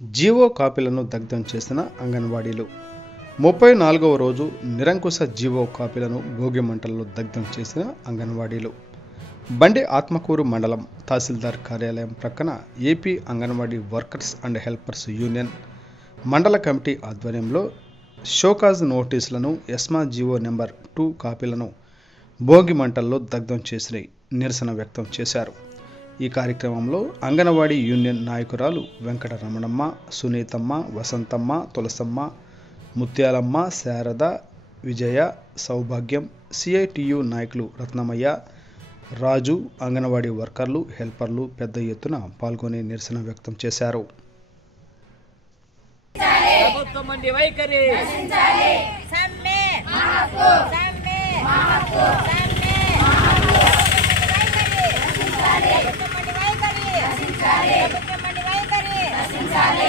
GO కాపీలను దగ్ధం చేసిన అంగన్వాడీలు. 34వ రోజు నిరంకుశ జీవో కాపీలను భోగి మంటల్లో దగ్ధం చేసిన అంగన్వాడీలు. బండి ఆత్మకూరు మండలం తహసీల్దార్ కార్యాలయం ప్రక్కన AP anganwadi workers and helpers union మండల కమిటీ ఆధ్వర్యంలో షోకాజ్ నోటీసులను ఎస్మా జీవో నెంబర్ 2 కాపీలను భోగి మంటల్లో దగ్ధం చేసి నిరసన వ్యక్తం చేశారు. ఈ కార్యక్రమంలో అంగన్వాడీ యూనియన్ నాయకురాలు వెంకట రమణమ్మ, సునీతమ్మ, వసంతమ్మ, తులసమ్మ, ముత్యాలమ్మ, శారద, విజయ, సౌభాగ్యం, సిఐటియు నాయకులు రత్నమయ్య, రాజు, అంగన్వాడీ వర్కర్లు, హెల్పర్లు పెద్ద ఎత్తున పాల్గొని నిరసన వ్యక్తం చేశారు. నశించాలి.